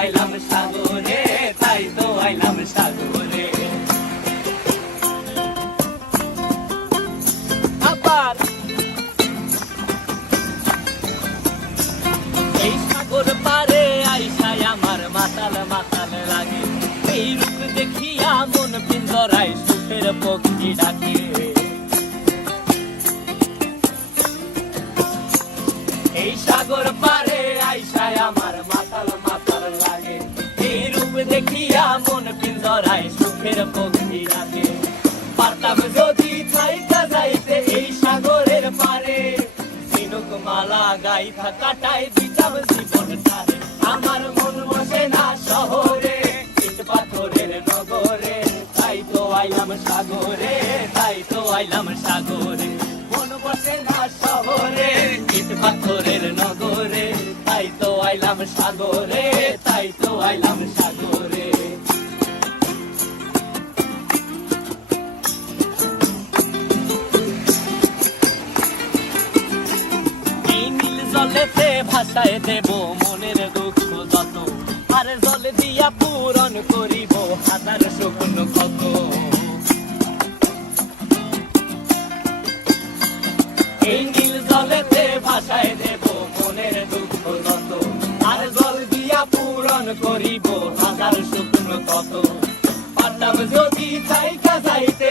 আইলাম সাগরে, তাই তো আইলাম সাগরে। আবার এই সাগর পারে আইসাই আমার মাতাল মাতাল লাগে। এই রূপ দেখিয়া মন পিন্দরাই সুখের পক্ষী ডাকে। এই সাগর পারে আইসাই আমার মাতাল সুখের পক্ষী রাখে। পারতাম যদি থাইকা যাইতে এই সাগরের পারে। ঝিনুক মালা গাইথা কাটায় দিতাম জীবন তারে। আমার মন বসে না শহরে, ইট পাথরের নগরে। তাই তো আইলাম সাগরে, তাই তো আইলাম সাগরে। মন বসে না শহরে, ইট পাথরের নগরে। তাই তো আইলাম সাগরে, তাই তো জলেতে ভাসায় দেব মনের দুঃখ যত। আর জল দিয়া পূরণ করিব হাজার শুকনো কত। এই জলেতে ভাসায় দেব মনের দুঃখ যত। আর জল দিয়া পূরণ করিব হাজার কত। যদি থাইকা যাইতে